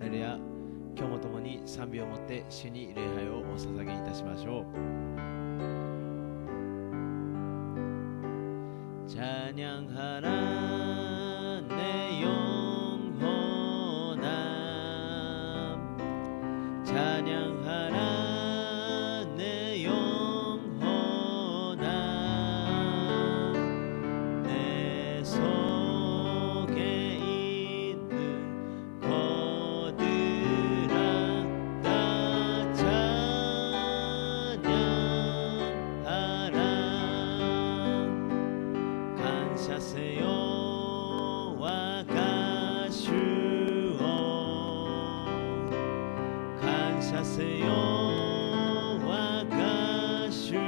ハレルヤ。今日も共に賛美をもって主に礼拝をお捧げいたしましょう。찬양하라 내 영혼아 찬양하라 내 영혼아 내 속에 있는 것들아 다 찬양하라 감사세요 와가슈오 감사세요 와가슈오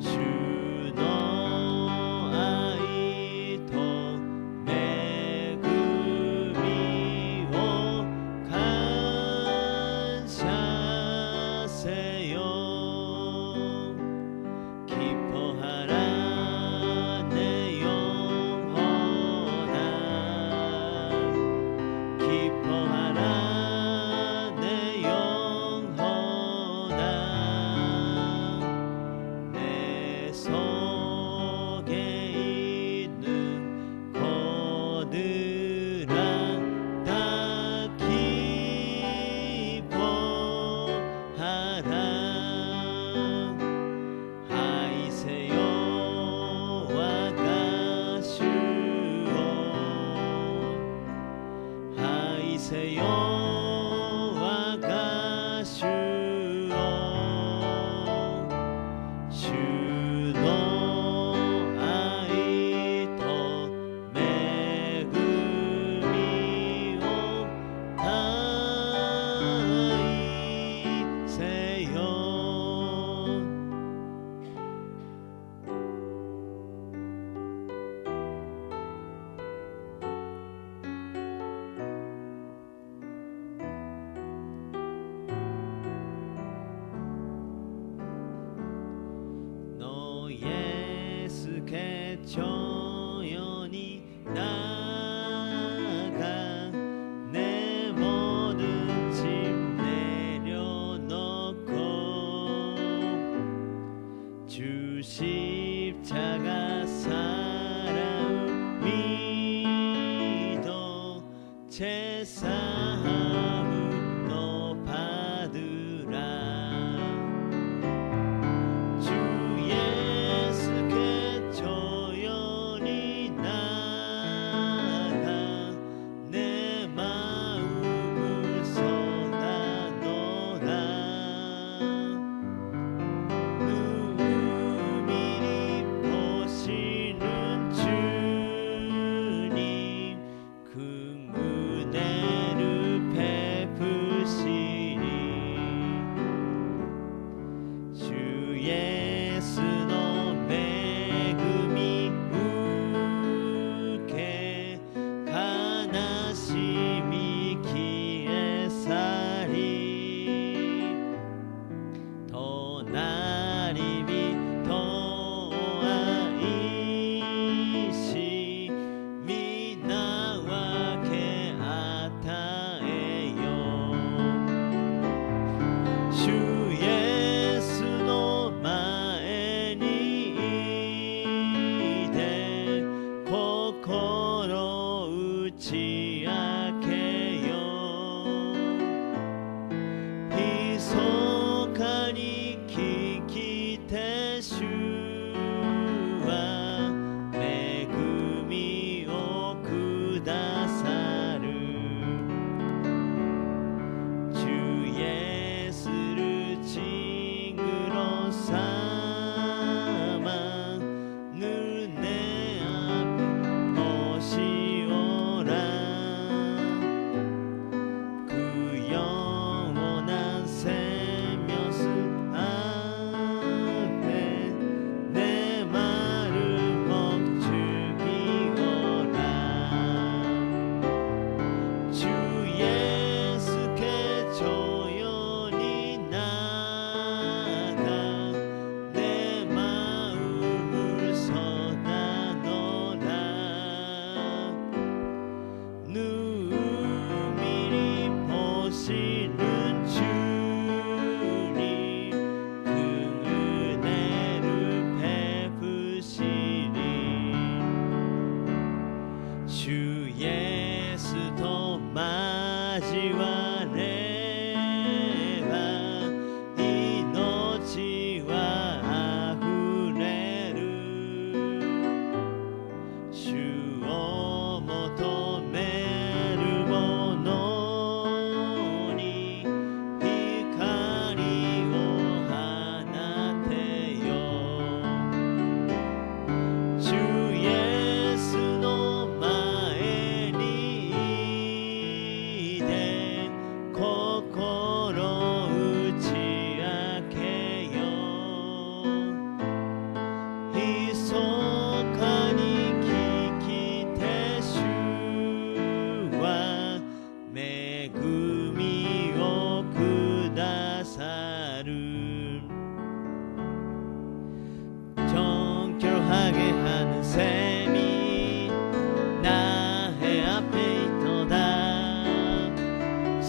주노 아이토 메구미오 감사세요 기뻐하라 내 영혼아 기뻐하라 내 영혼아 내 속에 있는 것들아 다 기뻐하라 하이세요 와가슈오 하이세요 와가슈오 주노 아이토 메구미오 하이세요 너 예수께 조용히 나가 내 모든 짐 내려놓고 주 십자가 사랑 믿어 제사함 너 받으라 주 예수께 조용히 나가 내 마음을 쏟아놓으라 눈밀히 보시는 주님 그 은혜를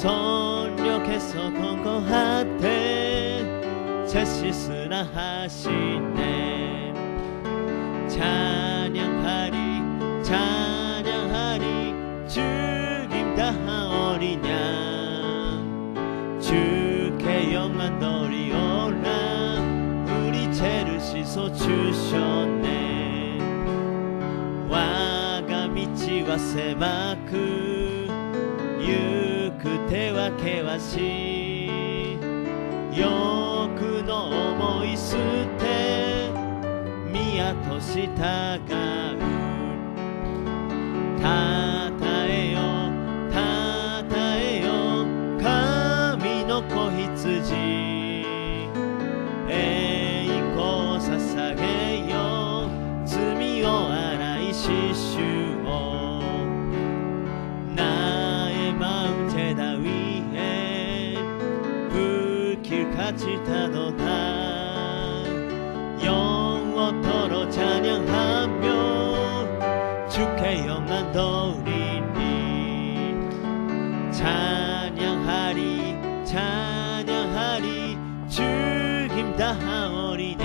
선력해서 권고하되 제 실수나 하시네. 찬양하리 찬양하리 죽임 다하오리냐. 주께 영광 돌리오라. 우리 죄를 씻어 주셨네.我が道は狭く行く手は険しい。欲の思い捨て宮と従う。たたえよたたえよ神の子羊。栄光捧げよ罪を洗い死守を。나의 마음 제다 위에 불길 같이 타도다. 영원토록 찬양하며 주께 영광 돌리니. 찬양하리 찬양하리 죽임 다하오리냐.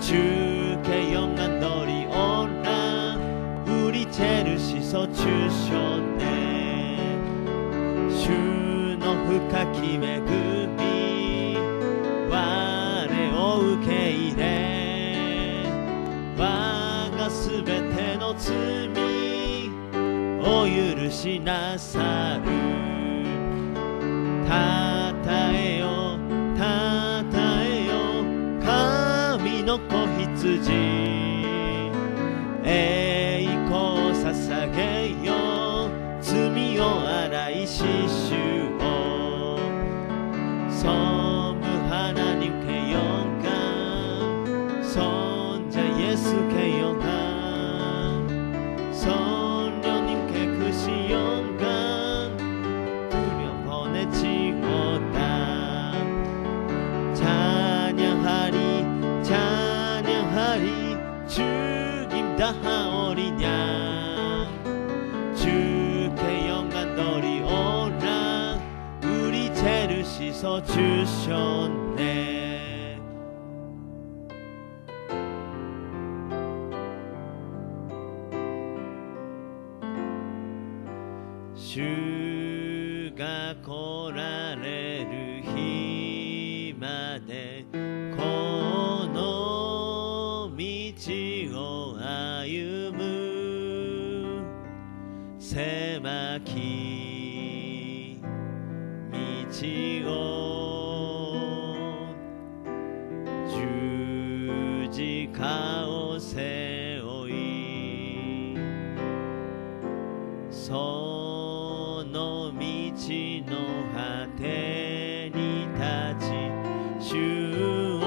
주께 영광 돌리오라. 우리 죄를 씻어 주셨네. 主の深き恵み我を受け入れ。我がすべての罪を許しなさる。たたえよたたえよ神の子羊。栄光捧げよ罪を洗い死守を。성부 하나님께 영광 선자 예수께 영광 성령님께 크신 영광 두려 보내지었다. 찬양하리 찬양하리 죽임 다하오리냐. 주께 영광 돌리오라. 우리 죄를 씻어 주셨네. 주가来られる日までこの道を歩む。狭き道を十字架を背負い。その道の果てに立ち主を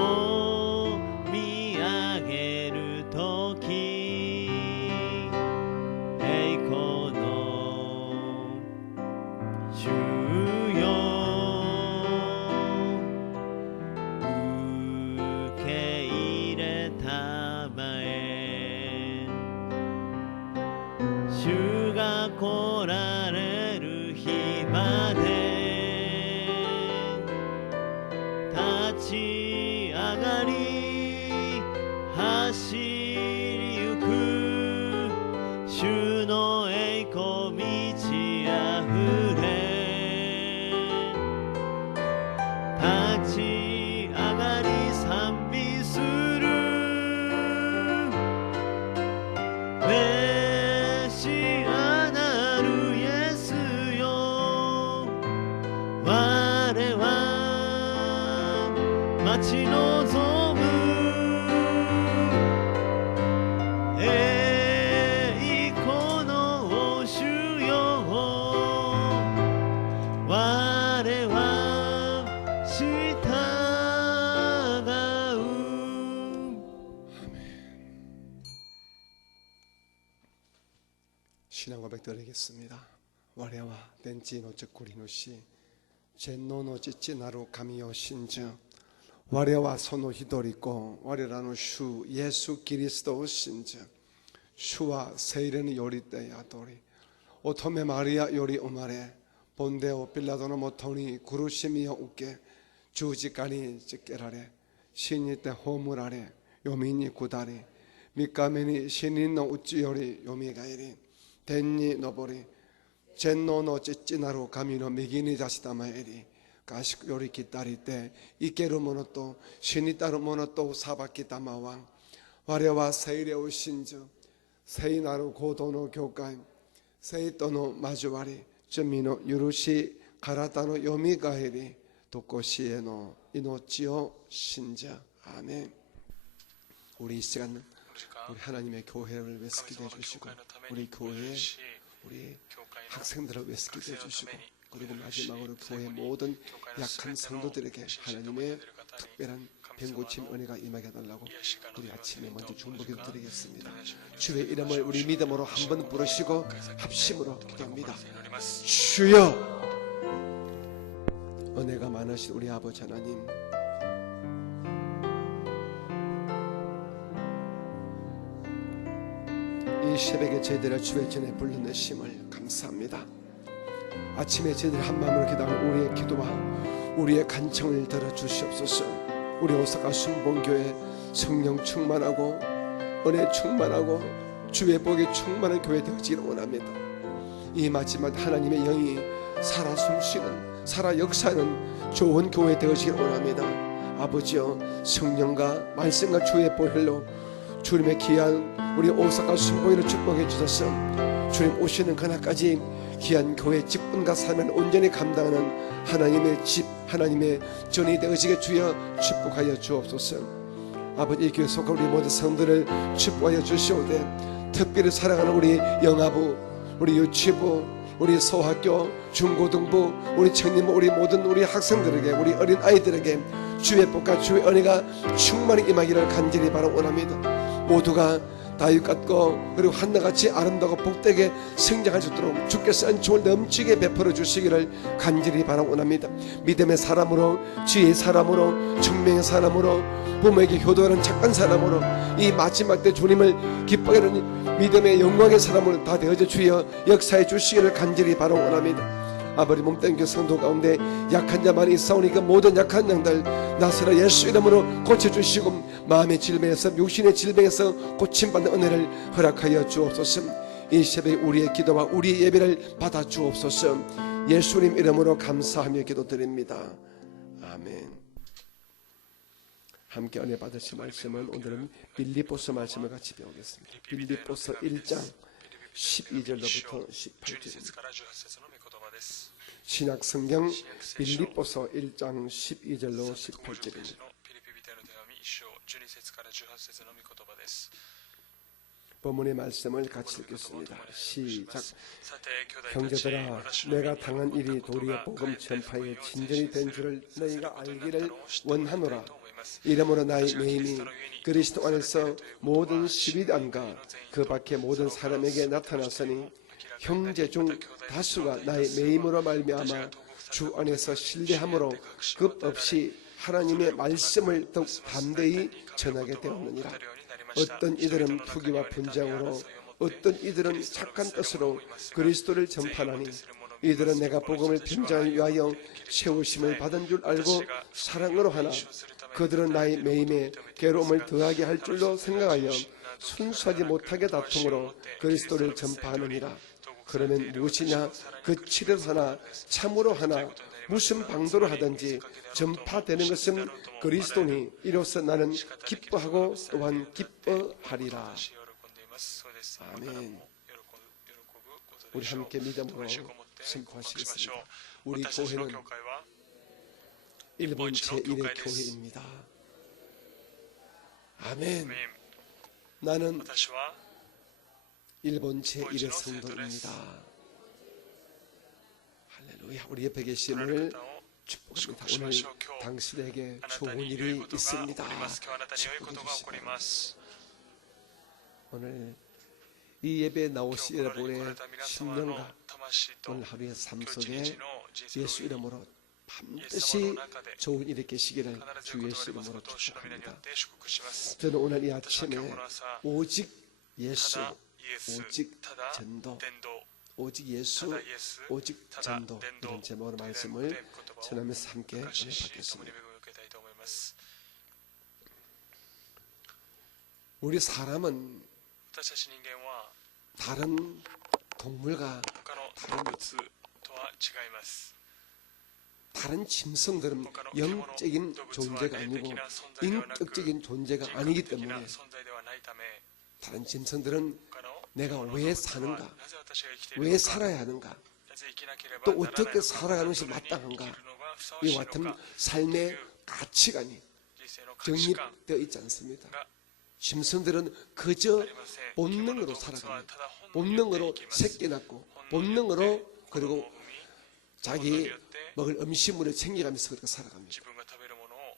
見上げるとき。栄光の主よ受け入れたまえ。主が来られる日まで立ち上がり走りゆく。主の栄光満ちあふれ。立ち上がり賛美する。メシアなるイエスよ我は待ち望む。栄光の主よ我は従う。 신앙 고백 드리겠습니다. 와레와 덴지노 즈쿠리노시 젠노노 찌찌나루 가미요 신즈 와레와 소노 히도리고 와레라노 슈 예수 그리스도 신즈 슈와 세이레는 요리 때야 도리 오토메 마리아 요리 오마레 본데오 빌라도노 모토니 구루시미요 웃게 주지까니 찌깨라래 신이 때 호물아래 요미니 구다리 미까메니 신인노 우찌요리 요미가이리 덴니 노보리 젠노노 찌찌나루 가미노 미기니 자시다마에리 가식 요리 기다리 때 이케루 모노또 신이 따로 모노또 사바키 다마왕 와레와 세이레오 신주 세이나루 고도노 교가이 세이토노 마주와리 쩌미노 유루시 가라타노 요미가에리 도코시에노 이노치오 신자. 아멘. 우리 이 시간 우리 하나님의 교회를 외스키게 해주시고 우리 교회에 우리 학생들을 외스키게 해주시고 그리고 마지막으로 교회 모든 약한 성도들에게 하나님의 특별한 병고침 은혜가 임하게 해달라고 우리 아침에 먼저 중보기도 드리겠습니다. 주의 이름을 우리 믿음으로 한번 부르시고 합심으로 기도합니다. 주여, 은혜가 많으신 우리 아버지 하나님, 이 새벽에 저희들의 주의 전에 불러내심을 감사합니다. 아침에 저희들 한마음으로 기도하는 우리의 기도와 우리의 간청을 들어주시옵소서. 우리 오사카 순봉교회 성령 충만하고 은혜 충만하고 주의 복이 충만한 교회 되어지기를 원합니다. 이 마지막 하나님의 영이 살아 숨쉬는 살아 역사하는 좋은 교회 되어지기를 원합니다. 아버지여, 성령과 말씀과 주의 보혈로 주님의 귀한 우리 오사카 순봉회를 축복해 주셔서 주님 오시는 그날까지 귀한 교회 직분과 삶을 온전히 감당하는 하나님의 집, 하나님의 전이 되어지게 주여 축복하여 주옵소서. 아버지, 이 교회 속한 우리 모든 성도를 축복하여 주시오되 특별히 사랑하는 우리 영아부, 우리 유치부, 우리 소학교, 중고등부, 우리 청년부, 우리 모든 우리 학생들에게, 우리 어린 아이들에게 주의 복과 주의 은혜가 충만히 임하기를 간절히 바라옵니다. 모두가 다윗 같고 그리고 한나같이 아름다고 복되게 성장할 수 있도록 주께서 은총을 넘치게 베풀어 주시기를 간절히 바라옵니다. 믿음의 사람으로, 지혜의 사람으로, 청명의 사람으로, 부모에게 효도하는 착한 사람으로, 이 마지막 때 주님을 기뻐하게 하는 믿음의 영광의 사람으로 다 되어져 주여 역사해 주시기를 간절히 바라옵니다. 아버지, 몸된 그 성도 가운데 약한 자만이 있사오니 그 모든 약한 영들 나사로 예수 이름으로 고쳐주시고 마음의 질병에서 육신의 질병에서 고침받는 은혜를 허락하여 주옵소서. 이 새벽에 우리의 기도와 우리의 예배를 받아 주옵소서. 예수님 이름으로 감사하며 기도드립니다. 아멘. 함께 은혜 받으실 말씀은 오늘은 빌립보서 말씀을 같이 배우겠습니다. 빌립보서 1장 12절로부터 18절입니다. 신약 성경 빌립보서 1장 12절로 18절입니다. 본문의 말씀을 같이 읽겠습니다. 시작. 형제들아, 내가 당한 일이 도리어 복음 전파의 진전이 된 줄을 너희가 알기를 원하노라. 이러므로 나의 매임이 그리스도 안에서 모든 시비단과 그 밖의 모든 사람에게 나타났으니 형제 중 다수가 나의 매임으로 말미암아 주 안에서 신뢰함으로 급없이 하나님의 말씀을 더욱 담대히 전하게 되었느니라. 어떤 이들은 투기와 분쟁으로, 어떤 이들은 착한 뜻으로 그리스도를 전파하니 이들은 내가 복음을 편장하기 위하여 세우심을 받은 줄 알고 사랑으로 하나 그들은 나의 매임에 괴로움을 더하게 할 줄로 생각하여 순수하지 못하게 다툼으로 그리스도를 전파하느니라. 그러면 무엇이냐? 그 치료로 하나 참으로 하나 무슨 방도로 하든지 전파되는 것은 그리스도니 이로써 나는 기뻐하고 또한 기뻐하리라. 아멘. 우리 함께 믿음으로 선포하시겠습니다. 우리 교회는 일본 제1의 교회입니다. 아멘. 나는 일본 제1의 성도입니다. 할렐루야. 우리 옆에 계심을 축복합니다. 오늘 당신에게 좋은 일이 있습니다. 축복해 주시옵소서. 오늘 이 예배에 나오신 여러분의 심령과 오늘 하루의 삶 속에 예수 이름으로 반드시 좋은 일이 계시기를 주 예수 이름으로 축복합니다. 저는 오늘 이 아침에 오직 예수, 오직 전도, 오직 예수, ただイエス 오직 ただ 전도 伝道 이런 제목으로 という 말씀을 言葉を 전하면서 함께 証しし共に 받겠습니다. 恵みを受けたいと思います。 우리 사람은 私たち人間は 다른 동물과 他の動物とは違います。 다른 짐승들은 他の獣 영적인 動物は 존재가 霊 아니고 的な存在ではなく 인격적인 존재가 人 아니기 格的な 때문에 存在ではないため 다른 짐승들은 他の 내가 獣 왜 動物は 사는가, なぜ私が生きている 왜 のか 살아야 하는가, なぜ生きなければ 또 ならないの 어떻게 か 살아가는 것이 どのように 마땅한가, 生きるのがふさわ 이 しいの 같은 か 삶의 가치관이 人生の価値観 정립되어 있지 않습니다. が 짐승들은 그저 ありません。 본능으로 獣動物は 살아갑니다. ただ本能によ 본능으로 って生きます。 새끼 낳고 本能によって 본능으로 子供を 그리고 産み 자기 먹을 음식물을 챙겨가면서 그렇게 살아갑니다. 自分が食べるものを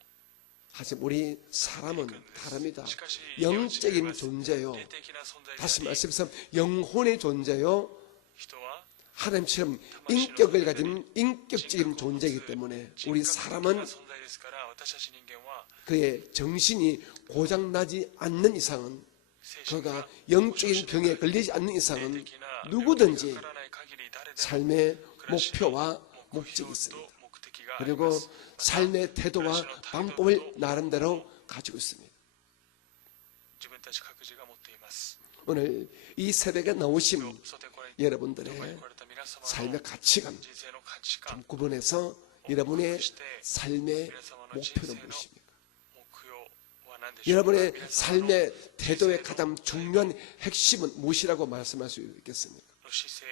하지만 우리 사람은 다릅니다. しかし 영적인 존재요. 霊的な存在 다시 であり 말씀해서 영혼의 존재요. 人は 하나님처럼 인격을 가진 인격적인 존재이기 때문에 우리 人格的 사람은 な存在ですから私たち人間は 그의 정신이 고장나지 않는 이상은 精神が 그가 영적인 병에 걸리지 않는 霊 이상은 的な 누구든지 かからない限り誰でも 삶의 목표와 目 목적이 標と 있습니다. 目的があり 그리고 ます。 삶의 태도와 방법을 나름대로 가지고 있습니다. 自分たち各自が持っています。 오늘 이 새벽에 나오신 外でこれ 여러분들의 どこに来られた皆様の 삶의 가치관 人生の価値観 좀 구분해서 여러분의 삶의 목표는 무엇입니까? 目標は何でしょうか。 여러분의 皆様の 삶의 태도의 가장 중요한 핵심은 무엇이라고 말씀할 수 있겠습니까? 姿勢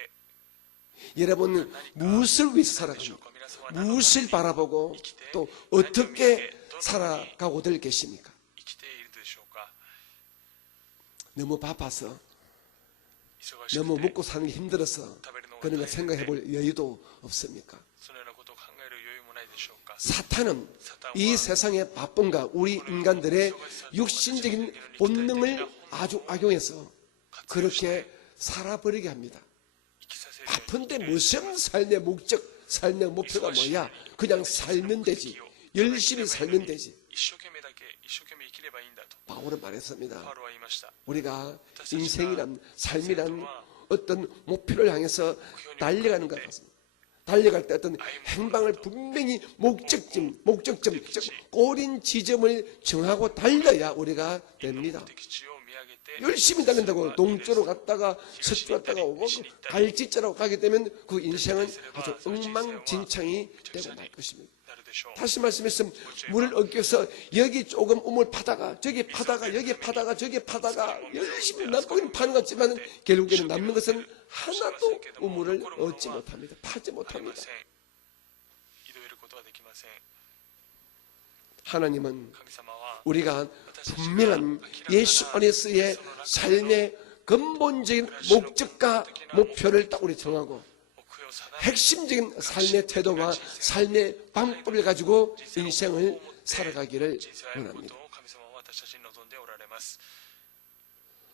여러분 무엇을 위해서 살아갑니까? 무엇을 바라보고 또 어떻게 살아가고들 계십니까? 生きているでしょうか。 너무 바빠서 忙し 너무 くて 먹고 사는 게 힘들어서 食べるのが 그런 걸 大変 생각해 で 볼 여유도 없습니까? そのようなことを考える余裕もないでしょうか。 사탄은 サタン 이 は 세상의 바쁨과 우리 인간들의 육신적인 본능을 아주 악용해서 그렇게 살아버리게 합니다. 生きさせる 바쁜데 무슨 삶의 목적, 삶의 목표가 뭐야? 그냥 살면 되지. 열심히 살면 되지. 一生懸命だけ一生懸命生きればいいんだと 바울은 パ 말했습니다. ウロは言いました。 우리가 인생이란 삶이란 어떤 목표를 향해서 달려가는 것 같습니다. 달려갈 때 어떤 행방을 분명히 목적점, 즉 꼬린 지점을 정하고 달려야 우리가 됩니다. 目的地を見上げて 열심히 달린다고 동쪽으로 갔다가 서쪽으로 갔다가 오고 갈지자로 가게 되면 그 인생은 아주 엉망진창이 되고 말 것입니다. なるでしょう。 다시 말씀했으면 물을 얻기 위해서 여기 조금 우물 파다가 저기 파다가 여기 파다가 저기 파다가 열심히 남보기는 파는 것 같지만 결국에는 남는 것은 하나도 우물을 얻지 못합니다. 파지 あり 못합니다. ません。移動得ることはできません。 하나님은 神様は 우리가 분명한 예수 안에서의 삶의 근본적인 목적과 목표를 딱 우리 정하고 目標を定め 핵심적인 삶의 태도와 삶의 방법을 가지고 인생을 살아가기를 人生を歩むこ 원합니다. とを神様は私たちに望んでおられます。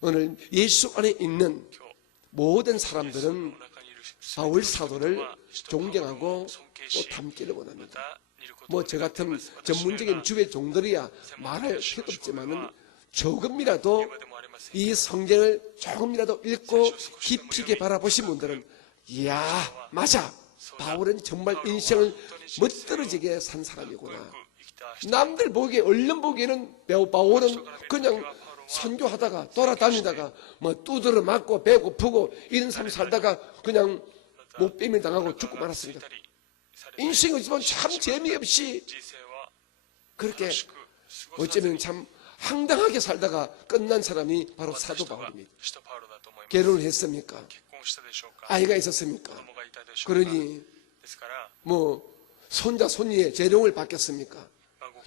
오늘 예수 안에 있는 今日 모든 そ 사람들은 の中にいる 바울 사도를 人 존경하고 尊敬 또 し 닮기를 ま 원합니다. た似ること 뭐 を 저 願っていま 같은 す。 전문적인 주의 종들이야 말할 필요 없지만은 조금이라도 이 성경을 조금이라도 읽고 깊이 있게 바라보신 분들은 이야 맞아 바울은 정말 인생을 멋들어지게 산 사람이구나. 남들 보기에 얼른 보기에는 바울은 그냥 선교하다가 돌아다니다가 뭐 두드러 맞고 배고프고 이런 삶 살다가 그냥 못뱀이 당하고 죽고 말았습니다. 인생이 어찌 보면 참 재미없이 그렇게 어쩌면 참 황당하게 살다가 끝난 사람이 바로 사도 바울입니다. 결혼을 했습니까? 아이가 있었습니까? 그러니 뭐 손자 손녀의 재롱을 받겠습니까?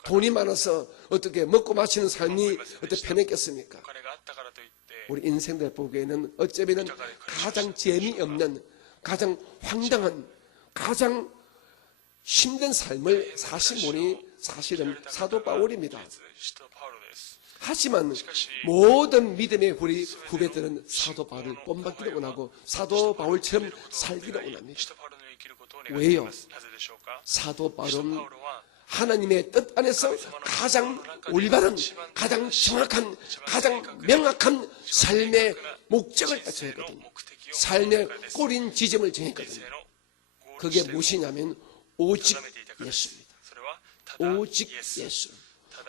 돈이 많아서 어떻게 먹고 마시는 삶이 어떻게 편했겠습니까? 우리 인생들 보기에는 어쩌면 가장 재미없는 가장 황당한 가장 힘든 삶을 사신 분이 사실은 사도 바울입니다. 하지만 모든 믿음의 우리 후배들은 사도 바울을 본받기를 원하고 사도 바울처럼 살기를 원합니다. 왜요? 사도 바울은 하나님의 뜻 안에서 가장 올바른, 가장 정확한, 가장 명확한 삶의 목적을 정했거든요. 삶의 꼬린 지점을 정했거든요. 그게 무엇이냐면 오직 예수입니다. 오직 예수.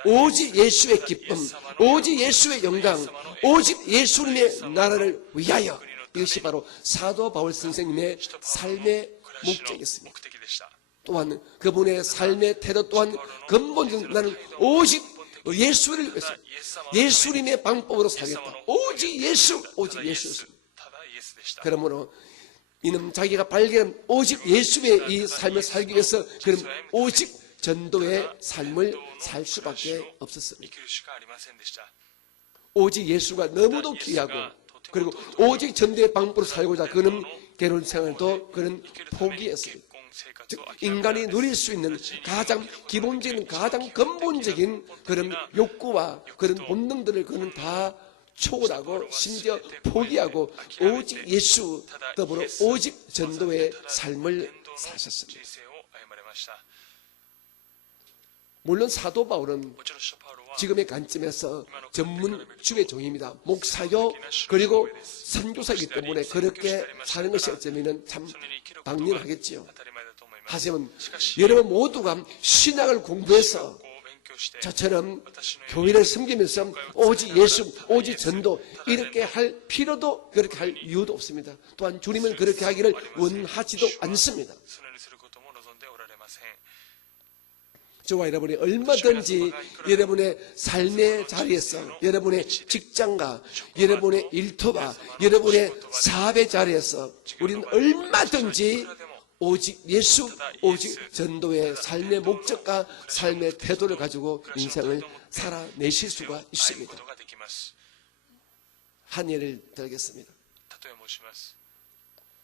오직 예수의 기쁨, 오직 예수의 영광, 오직 예수님의 나라를 위하여. 이것이 바로 사도 바울 선생님의 삶의 목적이었습니다. 또한 그분의 삶의 태도 또한 근본적으로 나는 오직 예수를 위해서 예수님의 방법으로 살겠다. 오직 예수, 오직 예수. 그러므로 이는 자기가 발견한 오직 예수의 이 삶을 살기 위해서 그럼 오직 전도의 삶을 살 수밖에 없었습니다. 오직 예수가 너무도 귀하고 그리고 오직 전도의 방법으로 살고자 그는 결혼 생활도 그는 포기했습니다. 즉 인간이 누릴 수 있는 가장 기본적인 가장 근본적인 그런 욕구와 그런 본능들을 그는 다 초월하고 심지어 포기하고 오직 예수 더불어 오직 전도의 삶을 사셨습니다. 물론 사도 바울은 지금의 관점에서 전문 주의 종입니다. 목사요 그리고 선교사이기 때문에 그렇게 사는 것이 어쩌면 참 당연하겠지요. 하지만 여러분 모두가 신학을 공부해서 저처럼 교회를 섬기면서 오직 예수, 오직 전도 이렇게 할 필요도 그렇게 할 이유도 없습니다. 또한 주님은 그렇게 하기를 원하지도 않습니다. 저와 여러분이 얼마든지 여러분의 삶의 자리에서 여러분의 직장과 여러분의 일터와 여러분의 사업의 자리에서 우리는 얼마든지 오직 예수, 오직 전도의 삶의 목적과 삶의 태도를 가지고 인생을 살아내실 수가 있습니다. 한 예를 들겠습니다.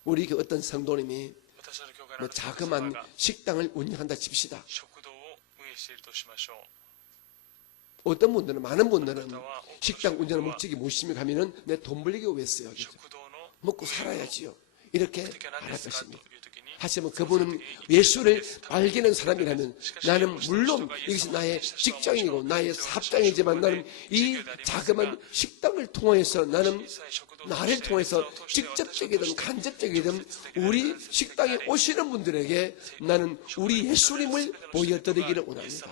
우리 어떤 성도님이 자그마한 식당을 운영한다 칩시다. 어떤 분들은 많은 분들은 식당 운영하는 목적이 무엇이며 하면은 내 돈 벌리기 위해서요. 먹고 살아야지요. 이렇게 말할 것입니다. 하지만 그분은 예수를 발견한 사람이라면 나는 물론 이것이 나의 직장이고 나의 사업장이지만 나는 이 자그마한 식당을 통해서 나는 나를 통해서 직접적이든 간접적이든 우리 식당에 오시는 분들에게 나는 우리 예수님을 보여드리기를 원합니다.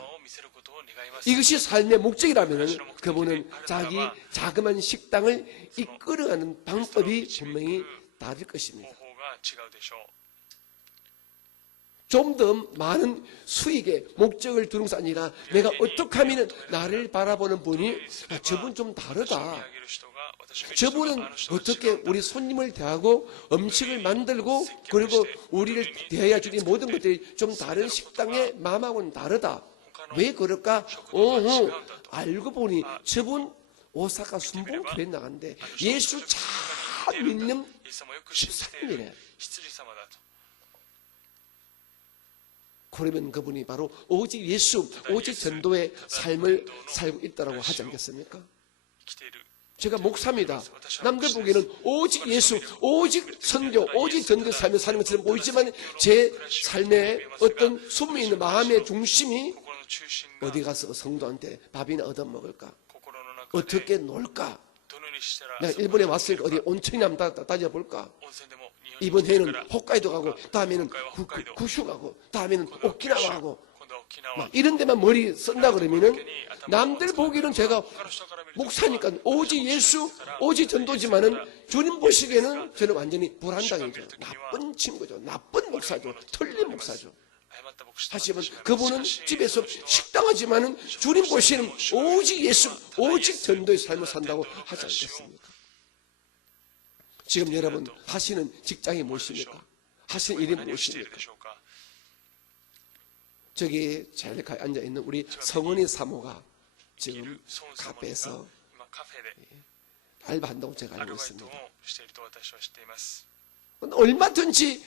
이것이 삶의 목적이라면 그분은 자기 자그마한 식당을 이끌어가는 방법이 분명히 다를 것입니다. 좀 더 많은 수익의 목적을 두는 것이 아니라 내가 어떻게 하면 나를 바라보는 분이 저분 좀 다르다. 저분은 어떻게 우리 손님을 대하고 음식을 만들고 그리고 우리를 대해야 주는 모든 것들이 좀 다른 식당의 마음하고는 다르다. 왜 그럴까? 알고 보니 저분 오사카 순봉교회 나간데 예수 참 믿는 사람이래. 그러면 그분이 바로 오직 예수, 오직 전도의 삶을 살고 있다고 하지 않겠습니까? 제가 목사입니다. 남들 보기에는 오직 예수, 오직 선교, 오직 전도의 삶을 사는 것처럼 보이지만 제 삶의 어떤 숨어 있는 마음의 중심이 어디 가서 성도한테 밥이나 얻어먹을까? 어떻게 놀까? 내가 일본에 왔으니까 어디 온천이나 한번 따져볼까? 이번 해에는 홋카이도 가고 다음에는 구슈 가고 다음에는 오키나와 가고 막 이런 데만 머리 쓴다 그러면은 남들 보기에는 제가 목사니까 오직 예수 오직 전도지만은 주님 보시기에는 저는 완전히 불안당이죠. 나쁜 친구죠. 나쁜 목사죠. 틀린 목사죠. 하지만 그분은 집에서 식당하지만은 주님 보시는 오직 예수 오직 전도의 삶을 산다고 하지 않겠습니까? 지금 여러분 하시는 직장이 무엇입니까? 하시는 일이 무엇입니까? 저기 제일 가까이 앉아있는 우리 성은이 사모가 지금 카페에서 알바한다고 제가 알고 있습니다. 얼마든지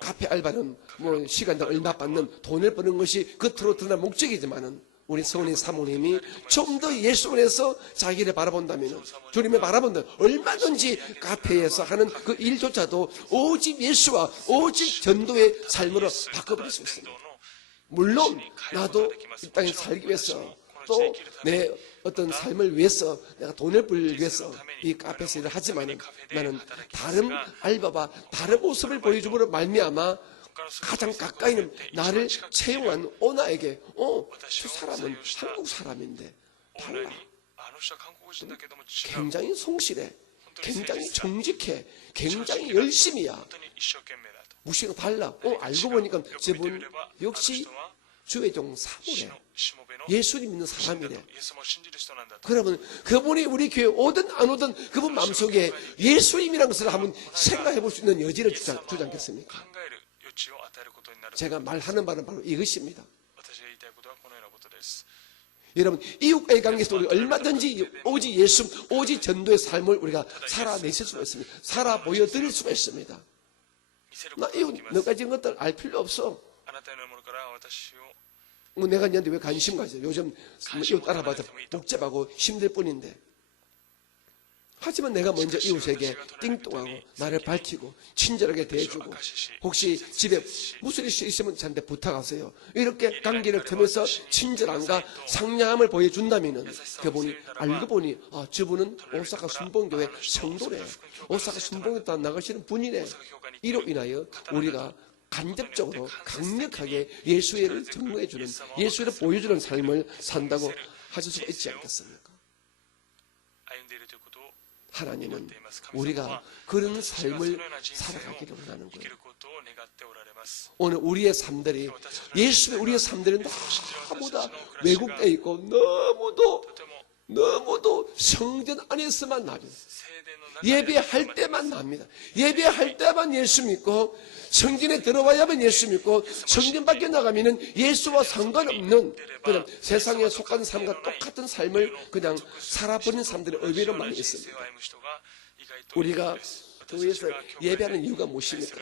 카페 알바는 뭐 시간당 얼마 받는 돈을 버는 것이 겉으로 드러난 목적이지만은 우리 성은이 사모님이 좀 더 예수 안에서 자기를 바라본다면 주님을 바라본다면 얼마든지 카페에서 하는 그 일조차도 오직 예수와 오직 전도의 삶으로 바꿔버릴 수 있습니다. 물론 나도 이 땅에 살기 위해서 또 내 어떤 삶을 위해서 내가 돈을 벌기 위해서 이 카페에서 일을 하지만 나는 다른 알바와 다른 모습을 보여줌으로 말미암아 가장 가까이 있는 나를 채용한 오나에게 저 사람은 한국 사람인데 달라. 굉장히 성실해, 굉장히 정직해, 굉장히 열심히야. 무시가 달라. 알고 보니까 저분 역시 주의종 사모래. 예수님 믿는 사람이래. 그러면 그분이 우리 교회 오든 안 오든 그분 마음속에 예수님이라는 것을 한번 생각해 볼 수 있는 여지를 주지 않겠습니까? 제가 말하는 바는 바로 이것입니다. 여러분, 이웃과의 관계에서 우리가 얼마든지 오직 예수, 오직 전도의 삶을 우리가 살아내실 수가 있습니다. 살아 보여드릴 수가 있습니다. 나 이웃 몇 가지 것들 알 필요 없어. 내가 니한테 왜 관심 가져? 요즘 이웃 알아봐도 복잡하고 힘들 뿐인데. 하지만 내가 먼저 이웃에게 띵동하고 나를 밝히고 친절하게 대해주고 혹시 집에 무슨 일이 있으면 저한테 부탁하세요. 이렇게 관계를 틀면서 친절함과 상냥함을 보여준다면 그분이 알고 보니 저분은 오사카 순복음교회 성도래. 오사카 순복음교회 나가시는 분이네. 이로 인하여 우리가 간접적으로 강력하게 예수를 증거해주는 예수를 보여주는 삶을 산다고 하실 수가 있지 않겠습니까? 하나님은 우리가 그런 삶을 살아가기를 원하는 거예요. 오늘 우리의 삶들이 우리의 삶들은 너무 다 왜곡되어 있고 너무도 성전 안에서만 나죠. 예배할 때만 납니다. 예배할 때만 예수 믿고 성전에 들어와야만 예수 믿고 성전 밖에 나가면은 예수와 상관없는 그냥 세상에 속한 삶과 똑같은 삶을 그냥 살아버리는 사람들이 의외로 많이 있습니다. 우리가 교회에서 예배하는 이유가 무엇입니까?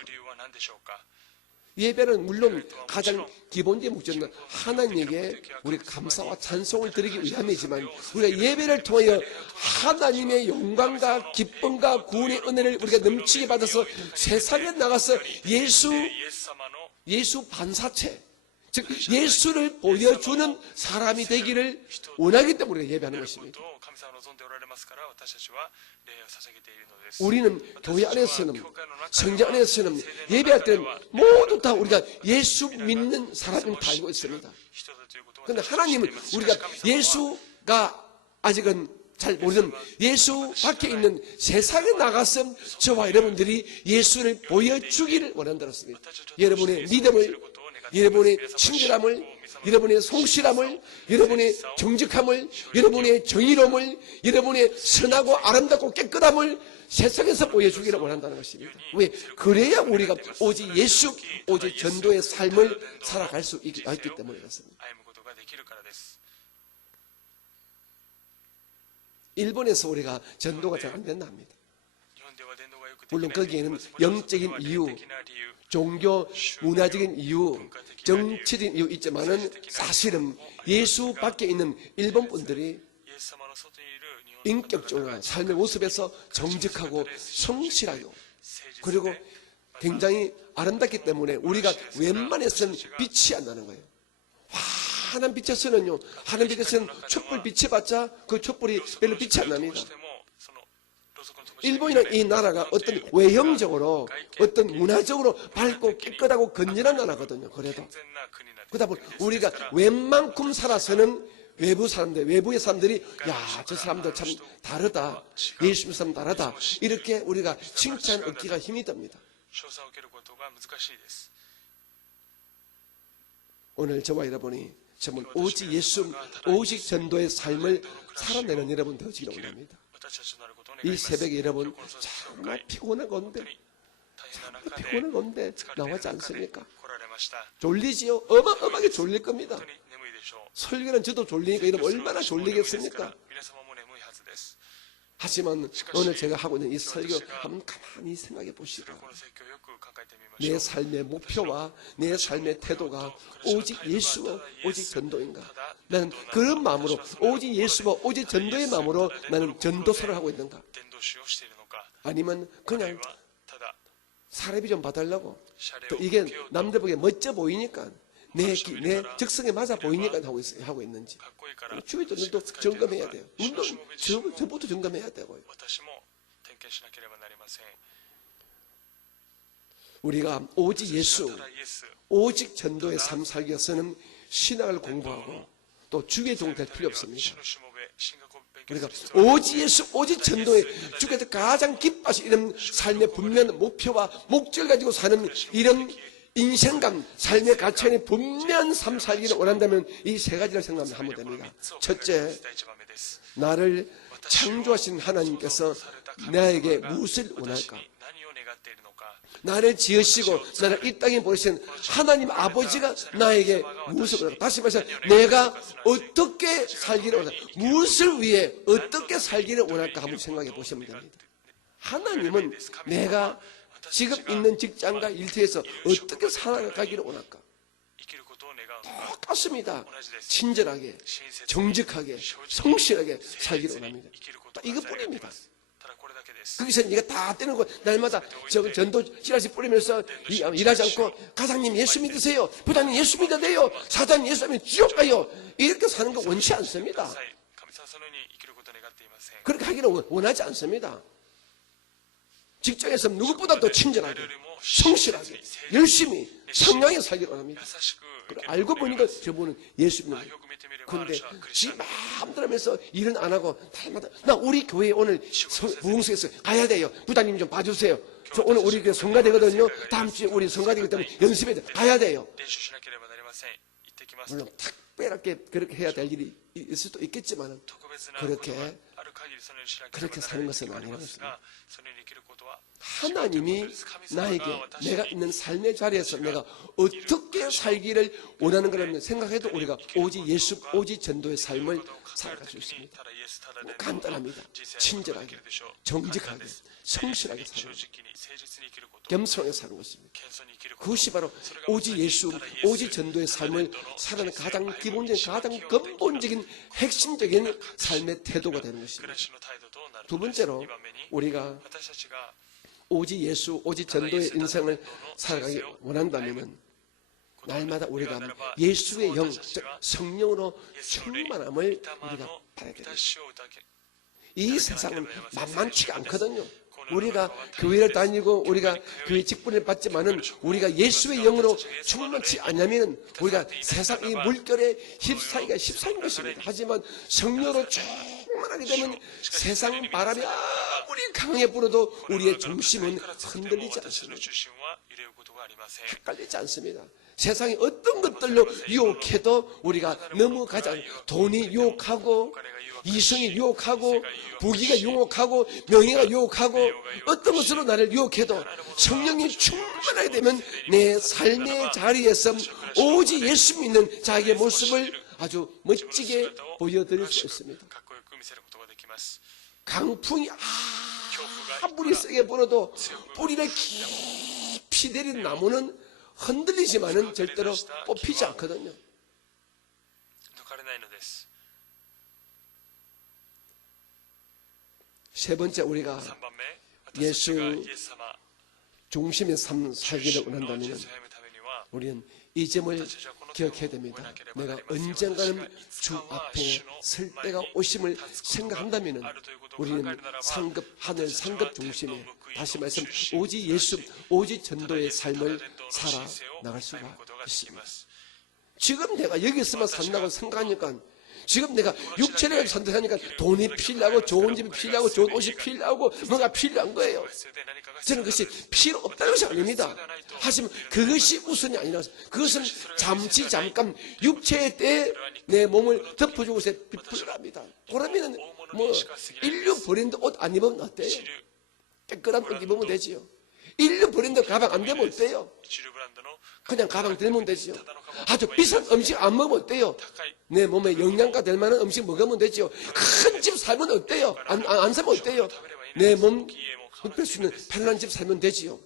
예배는 물론 가장 기본적인 목적은 하나님에게 우리가 감사와 찬송을 드리기 위함이지만 우리가 예배를 통하여 하나님의 영광과 기쁨과 구원의 은혜를 우리가 넘치게 받아서 세상에 나가서 예수 반사체, 즉 예수를 보여주는 사람이 되기를 원하기 때문에 우리가 예배하는 것입니다. 우리는 교회 안에서는 성전 안에서는 예배할 때는 모두 다 우리가 예수 믿는 사람을 다 알고 있습니다. 그런데 하나님은 우리가 예수가 아직은 잘 모르는 예수 밖에 있는 세상에 나가서 저와 여러분들이 예수를 보여주기를 원한다였습니다. 여러분의 믿음을, 여러분의 친절함을, 여러분의 성실함을, 여러분의 정직함을, 여러분의 정의로움을, 여러분의 선하고 아름답고 깨끗함을 세상에서 보여주기를 원한다는 것입니다. 왜? 그래야 우리가 오직 예수, 오직 전도의 삶을 살아갈 수 있기 때문에 그렇습니다. 일본에서 우리가 전도가 잘 안 된다 합니다. 물론 거기에는 영적인 이유, 종교, 문화적인 이유, 정치적인 이유 있지만은 사실은 예수 밖에 있는 일본 분들이 인격적으로 삶의 모습에서 정직하고 성실하고 그리고 굉장히 아름답기 때문에 우리가 웬만해서는 빛이 안 나는 거예요. 환한 빛에서는요, 하늘 빛에서는 촛불 비춰봤자 그 촛불이 별로 빛이 안 납니다. 일본이라는 이 나라가 어떤 외형적으로 어떤 문화적으로 밝고 깨끗하고 건전한 나라거든요. 그래도 그러다 보니 우리가 웬만큼 살아서는 외부의 사람들이 저 사람들 참 다르다, 예수 믿는 사람 다르다 이렇게 우리가 칭찬 얻기가 힘이 듭니다. 오늘 저와 여러분이 정말 오직 예수, 오직 전도의 삶을 살아내는 여러분 되어지기를 원합니다. 이 새벽에 여러분 정말 피곤한 건데 나오지 않습니까? 졸리지요? 어마어마하게 졸릴 겁니다. 설교는 저도 졸리니까 여러분 얼마나 졸리겠습니까? 하지만 오늘 제가 하고 있는 이 설교 한번 가만히 생각해 보시고 내 삶의 목표와 내 삶의 태도가 오직 예수와 오직 전도인가? 나는 그런 마음으로 오직 예수와 오직 전도의 마음으로 나는 전도사를 하고 있는가? 아니면 그냥 사례비 좀 봐달라고 또 이게 남들 보기에 멋져 보이니까 내 적성에 맞아 보이니까 하고 있는지 주위도 또 점검해야 돼요. 운동 저부터 점검해야 되고요. 우리가 오직 예수, 오직 전도의 삶 살기 위해서는 신학을 공부하고 또 주의 종 될 필요 없습니다. 우리가 오직 예수, 오직 전도의 주께서 가장 기뻐하시 이런 삶의 분명한 목표와 목적을 가지고 사는 이런 인생감, 삶의 가치관이 분명한 삶 살기를 원한다면 이 세 가지를 생각하면 됩니다. 첫째, 나를 창조하신 하나님께서 나에게 무엇을 원할까? 나를 지으시고 나를 이 땅에 보내신 하나님 아버지가 나에게 무엇을 원할까? 다시 말해서 내가 어떻게 살기를 원할까? 무엇을 위해 어떻게 살기를 원할까? 한번 생각해 보시면 됩니다. 하나님은 내가 지금 있는 직장과 일터에서 어떻게 살아가기를 원할까? 똑같습니다. 친절하게, 정직하게, 성실하게 살기를 원합니다. 이것뿐입니다. 거기서 네가 다 떼놓고 날마다 전도 찌라시 뿌리면서 일하지 않고 가장님 예수 믿으세요, 부장님 예수 믿어야 돼요, 사장님 예수 믿으면 지옥 가요, 이렇게 사는 거 원치 않습니다. 그렇게 하기를 원하지 않습니다. 직장에서 누구보다도 친절하게, 성실하게, 열심히, 성량에 살기를 원합니다. 알고 보니까 저분은 예수 믿는 거예요. 그런데 지 마음대로 하면서 일은 안 하고 날마다 나 우리 교회에 오늘 부흥회에서 가야 돼요. 부장님 좀 봐주세요. 저 오늘 우리 교회 성가되거든요. 다음 주에 우리 성가되기 때문에 연습에 가야 돼요. 물론 특별하게 그렇게 해야 될 일이 있을 수도 있겠지만 그렇게 사는 것은 아니라는 것입니다. 하나님이 나에게 내가 있는 삶의 자리에서 내가 어떻게 살기를 원하는 거라는 생각해도 우리가 오직 예수, 오직 전도의 삶을 살아갈 수 있습니다. 간단합니다. 친절하게, 정직하게, 성실하게 사는 것, 겸손하게 사는 것입니다. 그것이 바로 오직 예수, 오직 전도의 삶을 살아가는 가장 기본적인, 가장 근본적인, 핵심적인 삶의 태도가 되는 것입니다. 두 번째로 우리가 오직 예수, 오직 전도의 인생을 살아가기 원한다면 날마다 우리가 예수의 영, 즉 성령으로 충만함을 우리가 받아야 됩니다. 이 세상은 만만치가 않거든요. 우리가 교회를 다니고 우리가 교회 직분을 받지만은 우리가 예수의 영으로 충만치 않으면 우리가 세상 이 물결에 휩싸이기가 쉽사인 것입니다. 하지만 성령으로 충만하게 되면 세상 바람이 아무리 강하게 불어도 우리의 중심은 흔들리지 않습니다. 헷갈리지 않습니다. 세상이 어떤 것들로 유혹해도 우리가 넘어가지 않습니다. 돈이 유혹하고 이성이 유혹하고 부귀가 유혹하고 명예가 유혹하고 어떤 것으로 나를 유혹해도 성령이 충만하게 되면 내 삶의 자리에서 오직 예수 믿는 자기의 모습을 아주 멋지게 보여드릴 수 있습니다. 강풍이 아무리 세게 불어도 뿌리를 깊이 내린 나무는 흔들리지만은 절대로 뽑히지 않거든요. 세 번째, 우리가 예수 중심의 삶 살기를 원한다면 우리는 이 점을 기억해야 됩니다. 내가 언젠가는 주 앞에 설 때가 오심을 생각한다면 우리는 상급, 하늘 상급 중심에, 다시 말씀 오직 예수, 오직 전도의 삶을 살아나갈 수가 있습니다. 지금 내가 여기 있으면 산다고 생각하니까, 지금 내가 육체를 선택하니까 돈이 필요하고 좋은 집이 필요하고 좋은 옷이 필요하고 뭐가 필요한 거예요. 저는 그것이 필요 없다는 것이 아닙니다. 하지만 그것이 우선이 아니라 그것은 잠깐 육체의 때에 내 몸을 덮어주고 비풀합니다. 그러면 뭐 인류 브랜드 옷 안 입으면 어때요? 깨끗한 옷 입으면 되지요. 인류 브랜드 가방 안 되면 어때요? 그냥 가방 들면 되지요. 아주 비싼 음식 안 먹으면 어때요? 내 몸에 영양가 될 만한 음식 먹으면 되지요. 큰 집 살면 어때요? 안 사면 어때요? 내 몸 흡입할 수 있는 편안한 집 살면 되지요.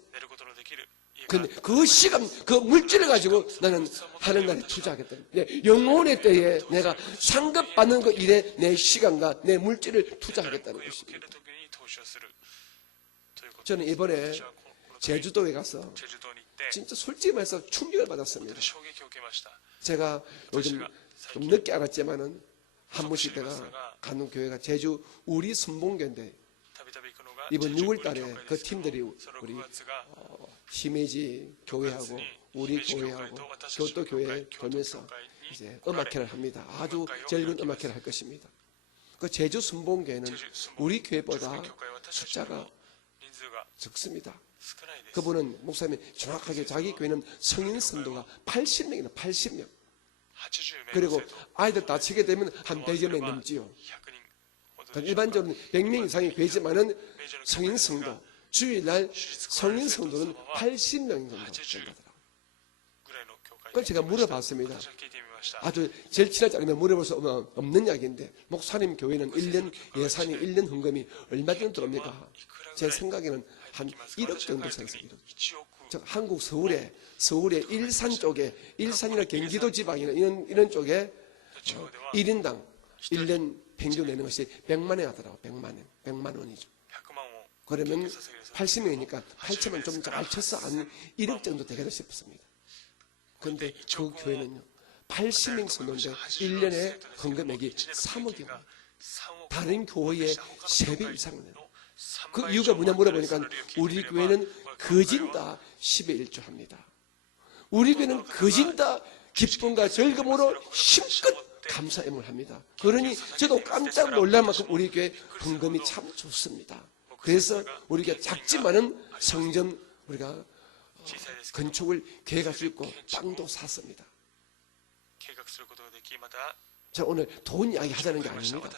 근데 그 시간, 그 물질을 가지고 나는 하늘나라에 투자하겠다. 영혼의 때에 내가 상급받는 그 일에 내 시간과 내 물질을 투자하겠다는 것입니다. 저는 이번에 제주도에 가서 진짜 솔직히 말해서 충격을 받았습니다. 衝撃を受けました。 제가 요즘 좀 늦게 알았지만은 한 번씩 내가 가는 교회가 제주 우리 선봉교인데 たびたび行くのが 이번 6월 달에 教会で 그 すけど 팀들이 その 우리 9月が 히메지 교회하고 우리 교회하고 교토 교회 돌면서 이제 음악회를 합니다. 아주 즐거운 음악회를 할 것입니다. 그 제주 선봉교회는 우리 교회보다 숫자가 人数が 적습니다. 少ないです。 그분은 목사님이 정확하게 자기 교회는 성인 성도가 80명이나 80명. 80名 그리고 아이들 다치게 되면 한 100여 명 넘지요. 100人ほど 그러니까 일반적으로 100명 이상이 되지만은 성인 성도, 주일날 성인 성도는 80명 정도 된다더라고요. ぐらいの教会 그걸 제가 물어봤습니다. 私が聞いてみました。 아주 제일 친한 자리면 물어볼 수 없는 이야기인데 목사님 교회는 1년 예산이 1년 헌금이 얼마 정도 들어옵니까? 제 생각에는 한 1억 정도 생각합니다. 1億 저 한국 서울에 일산 쪽에 일산이나 경기도 지방이나 이런 쪽에 地方では 1인당 1년 평균 내는 것이 100만 원 하더라고. 100만 원이죠. 100万を 그러면 80명이니까 8천만 좀 잘 쳐서 한 1억 정도 되겠다 싶습니다. 그런데 그 교회는요 80명 성도인데 1년에 헌금액이 3억이에요. 다른 교회의 3배 이상을 내요. 그 이유가 뭐냐 물어보니까 우리 교회는 거진다 10의 1조 합니다. 우리 교회는 거진다 기쁨과 즐거움으로 힘껏 감사함을 합니다. 그러니 저도 깜짝 놀랄 만큼 우리 교회 헌금이 참 좋습니다. 그래서 우리 교회 작지만은 성전 우리가 건축을 계획할 수 있고 땅도 샀습니다. 計画することができ、また 자 오늘 돈 이야기 하자는 게 아닙니다.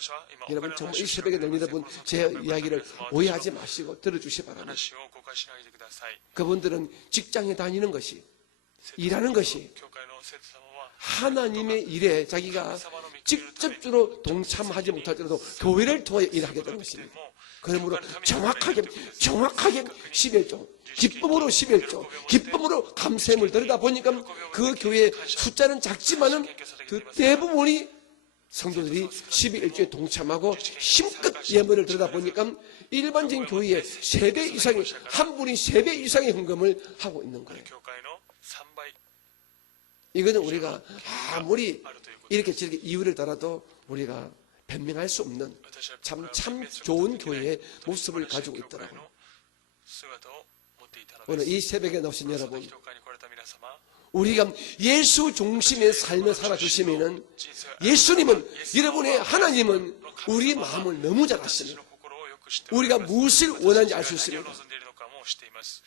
여러분 정말 이 새벽에 늘 여러분 제 이야기를 오해하지 마시고 들어주시 바랍니다. 話を誤解しないでください。 그분들은 직장에 다니는 것이 일하는 것이 教会の生徒様は 하나님의 일에 자기가 직접적으로 동참하지 못할지라도 교회를 통해 일하게 되는 것입니다. 그러므로 정확하게 11조 기쁨으로 11조 기쁨으로 감사함을 드리다 보니까 그 교회의 숫자는 작지만은 그 대부분이 성도들이 12일조에 동참하고 힘껏 예물을 드리다 보니까 일반적인 교회의 3배 이상의 한 분이 3배 이상의 헌금을 하고 있는 거예요. 教会の3倍 이거는 우리가 아무리 이렇게 저렇게 이유를 따라도 우리가 변명할 수 없는 참 좋은 교회의 모습을 가지고 있더라고요. 姿を持っていたの 오늘 です。 이 새벽에 나오신 여러분, 教会に来られた皆様、 우리가 예수 중심의 삶을 살아주시면은 예수님은 여러분의 하나님은 우리 마음을 너무 잘 私 아십니다. の心をよく知っており 우리가 ます。 무엇을 원하는지 알 수 何を 있습니다. 望んでいるのかも知っています。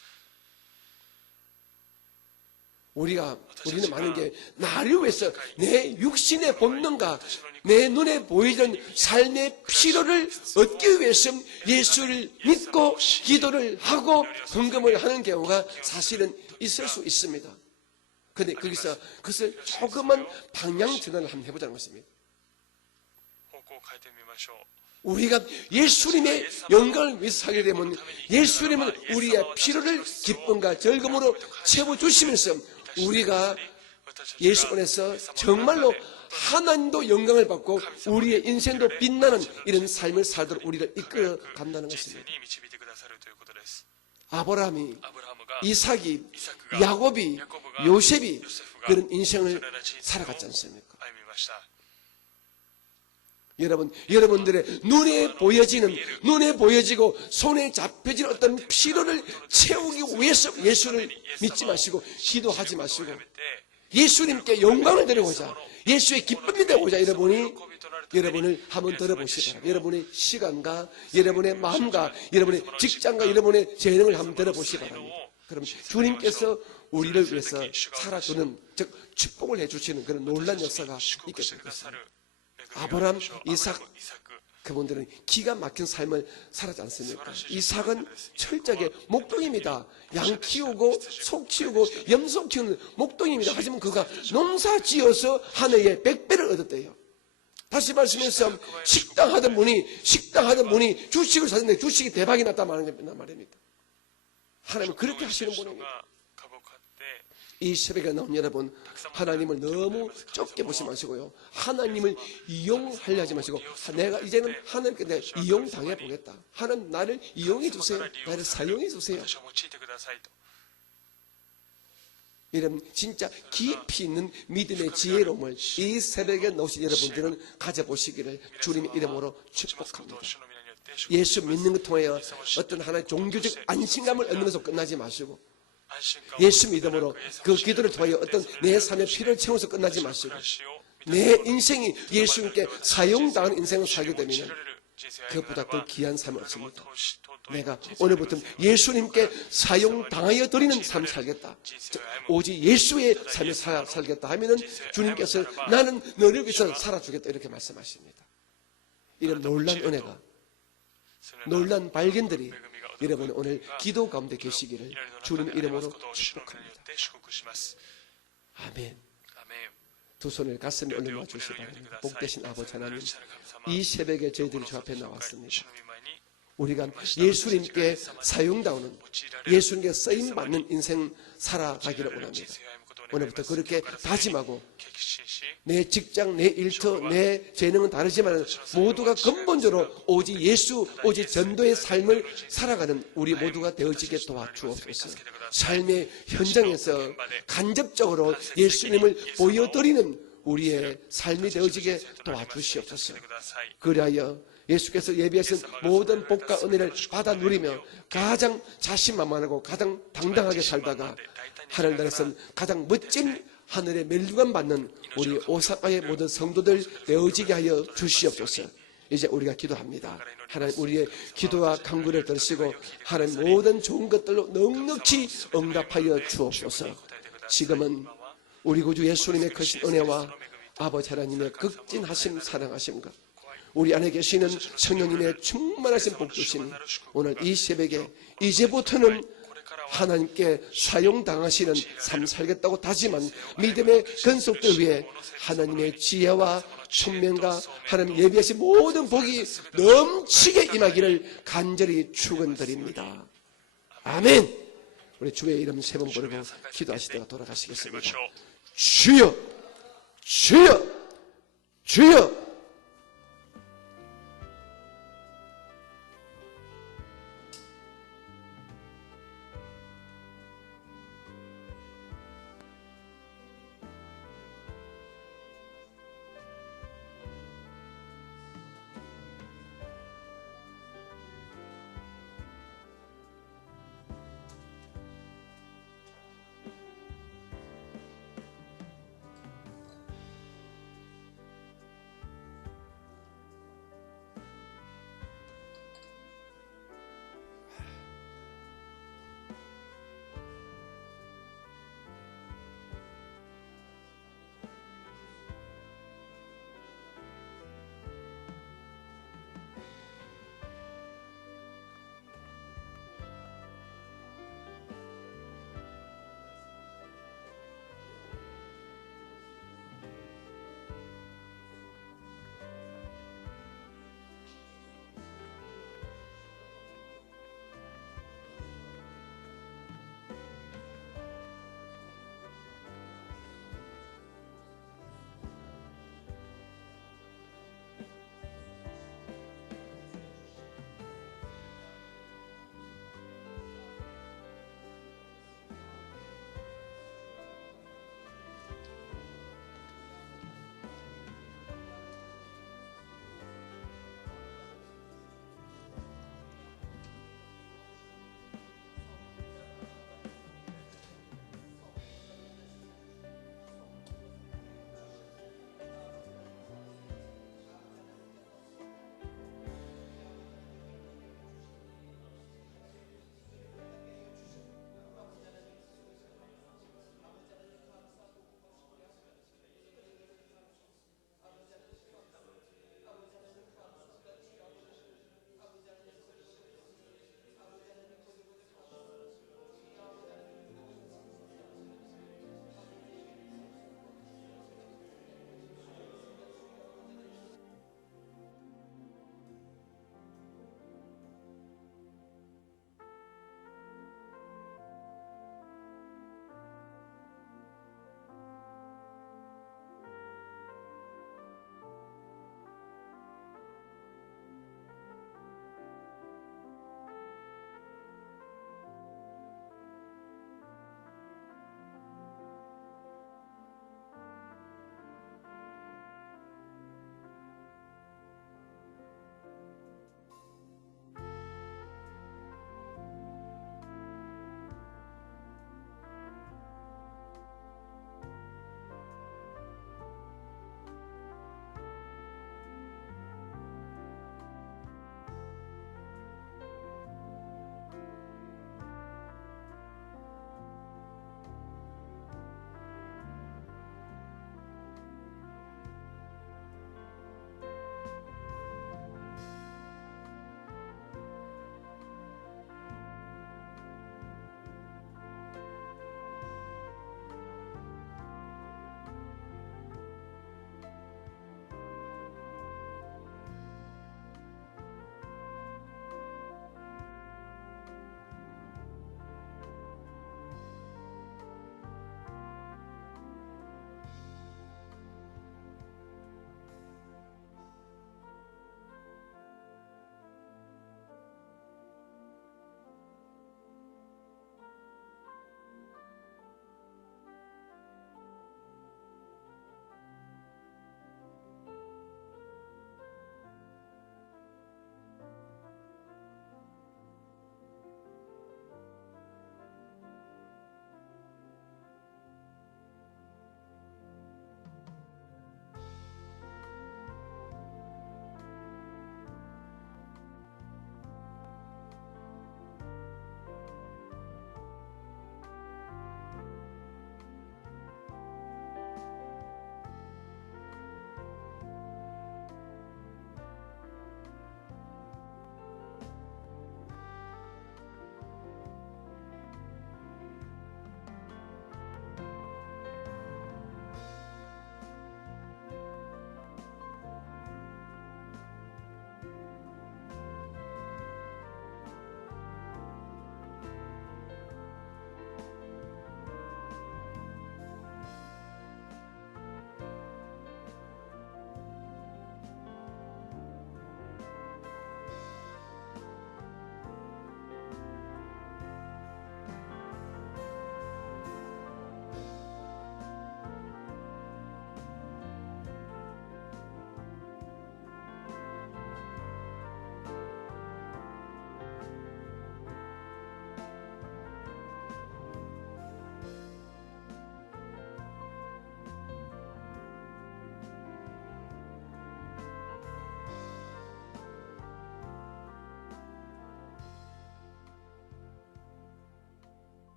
우리는 많은 게 나를 위해서 내 육신의 본능과 내 눈에 보이던 삶의 필요를 얻기 위해서 예수를 믿고 기도를 하고 헌금을 하는 경우가 사실은 있을 수 있습니다. 그런데 거기서 그것을 조금만 방향 전환을 한번 해보자는 것입니다. 方向を変えてみましょう。 우리가 예수님의 영광을 위해서 하게 되면 예수님은 우리의 필요를 기쁨과 즐거움으로 채워주시면서 우리가 예수 안에서 정말로 하나님도 영광을 받고 우리의 인생도 빛나는 이런 삶을 살도록 우리를 이끌어 간다는 人生 것입니다. に導いてくださるということです。 아브라함이 アブラハムが 이삭이 야곱이 요셉이 그런 인생을 살아갔지 않습니까? 歩みました。 여러분들의 눈에 보여지고 손에 잡혀지는 어떤 필요를 채우기 위해서 예수를 믿지 마시고 기도하지 마시고 예수님께 영광을 드리고자 예수의 기쁨이 되고자 여러분을 한번 들어보시기 바랍니다. 여러분의 시간과 여러분의 마음과 여러분의 직장과 여러분의 재능을 한번 들어보시기 바랍니다. 그럼 주님께서 우리를 위해서 살아주는 즉 축복을 해주시는 그런 놀라운 역사가 있게 될 것입니다. 아브라함, 이삭 그분들은 기가 막힌 삶을 살았지 않습니까? 이삭은 철저하게 목동입니다. 양 키우고 속 키우고 염소 키우는 목동입니다. 하지만 그가 농사 지어서 한 해에 100배를 얻었대요. 다시 말씀해서 식당 하던 분이 주식을 샀는데 주식이 대박이 났단 말입니다. 하나님은 그렇게 하시는 분입니다. 이 새벽에 나온 여러분, 하나님을 너무 좁게 보지 마시고요. 하나님을 이용하려 하지 마시고, 내가 이제는 하나님께 내가 이용당해 보겠다. 하나님 나를 이용해 주세요. 나를 사용해 주세요. 이런 진짜 깊이 있는 믿음의 지혜로움을 이 새벽에 나오신 여러분들은 가져보시기를 주님의 이름으로 축복합니다. 예수 믿는 것 통하여 어떤 하나의 종교적 안심감을 얻는 것으로 끝나지 마시고, 예수 믿음으로 그 기도를 통하여 어떤 내 삶의 필요를 채워서 끝나지 마시고, 내 인생이 예수님께 사용당하는 인생을 살게 되면 그것보다 더 귀한 삶은 없습니다. 내가 오늘부터 예수님께 사용당하여 드리는 삶을 살겠다, 오직 예수의 삶을 살겠다 하면은 주님께서 나는 너를 위해서 살아주겠다 이렇게 말씀하십니다. 이런 놀란 은혜가, 놀란 발견들이 여러분 오늘 기도 가운데 계시기를 주님의 이름으로 축복합니다. 아멘. 두 손을 가슴에 올려놔 주시기 바랍니다. 복되신 아버지 하나님, 이 새벽에 저희들이 주 앞에 나왔습니다. 우리가 예수님께 사용당하는, 예수님께 쓰임받는 인생 살아가기를 원합니다. 오늘부터 그렇게 다짐하고, 내 직장, 내 일터, 내 재능은 다르지만 모두가 근본적으로 오직 예수, 오직 전도의 삶을 살아가는 우리 모두가 되어지게 도와주옵소서. 삶의 현장에서 간접적으로 예수님을 보여드리는 우리의 삶이 되어지게 도와주시옵소서. 그리하여 예수께서 예비하신 모든 복과 은혜를 받아 누리며 가장 자신만만하고 가장 당당하게 살다가 하늘 나라에서는 가장 멋진 하늘의 멸류관 받는 우리 오사카의 모든 성도들 되어지게 하여 주시옵소서. 이제 우리가 기도합니다. 하나님, 우리의 기도와 간구를 들으시고 하나님 모든 좋은 것들로 넉넉히 응답하여 주옵소서. 지금은 우리 구주 예수님의 크신 은혜와 아버지 하나님의 극진하심 사랑하심과 우리 안에 계시는 성령님의 충만하신 복주심, 오늘 이 새벽에 이제부터는 하나님께 사용당하시는 삶 살겠다고 다짐한 믿음의 근속들 위해 하나님의 지혜와 총명과 하나님 예비하신 모든 복이 넘치게 임하기를 간절히 축원드립니다. 아멘. 우리 주의 이름 세 번 부르고 기도하시다가 돌아가시겠습니다. 주여, 주여, 주여.